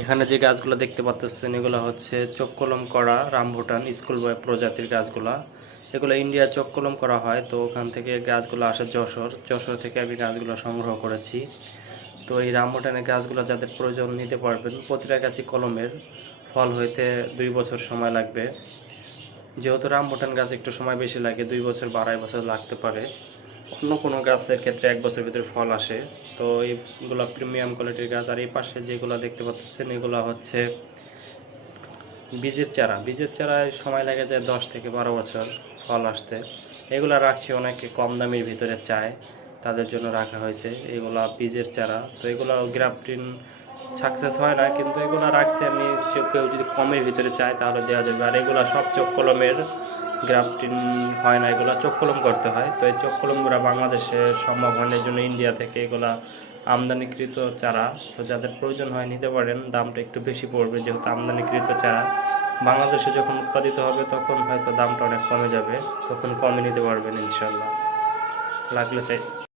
এখানে যে গাছগুলো দেখতে পাচ্ছেন এগুলো হচ্ছে চোখ কলম করা রামবুটান স্কুল প্রজাতির গাছগুলা। এগুলো ইন্ডিয়া চোখ কলম করা হয়, তো ওখান থেকে গাছগুলো আসে যশোর থেকে আমি গাছগুলো সংগ্রহ করেছি। তো এই রামবুটানের গাছগুলো যাদের প্রয়োজন নিতে পারবেন। প্রতিটা গাছই কলমের, ফল হইতে 2 বছর সময় লাগবে। যেহেতু রামবুটান গাছ একটু সময় বেশি লাগে, 2 বছর বা 2.5 বছর লাগতে পারে। অন্য কোনো গাছের ক্ষেত্রে 1 বছর ভিতরে ফল আসে। তো এইগুলো প্রিমিয়াম কোয়ালিটির গাছ। আর এই পাশে যেগুলো দেখতে পাচ্ছেন এগুলো হচ্ছে বীজের চারায় সময় লাগে যায় 10 থেকে 12 বছর ফল আসতে। এগুলো রাখছি অনেকে কম দামের ভিতরে চায়, তাদের জন্য রাখা হয়েছে এগুলা বীজের চারা। তো এগুলো গ্রাফটিন সাকসেস হয় না, কিন্তু এগুলো রাখছি আমি, কেউ যদি কমের ভিতরে চায় তাহলে দেওয়া যাবে। আর এগুলো সব চোখ কলমের, গ্রাফটিন হয় না, এগুলো চোখ কলম করতে হয়। তো এই চোখ কলমগুলো বাংলাদেশে সম্ভব হয় না, এই জন্য ইন্ডিয়া থেকে এগুলা আমদানিকৃত চারা। তো যাদের প্রয়োজন হয় নিতে পারেন, দামটা একটু বেশি পড়বে যেহেতু আমদানিকৃত চারা। বাংলাদেশে যখন উৎপাদিত হবে তখন হয়তো দামটা অনেক কমে যাবে, তখন কমে নিতে পারবেন ইনশাল্লাহ। লাগলে চাই।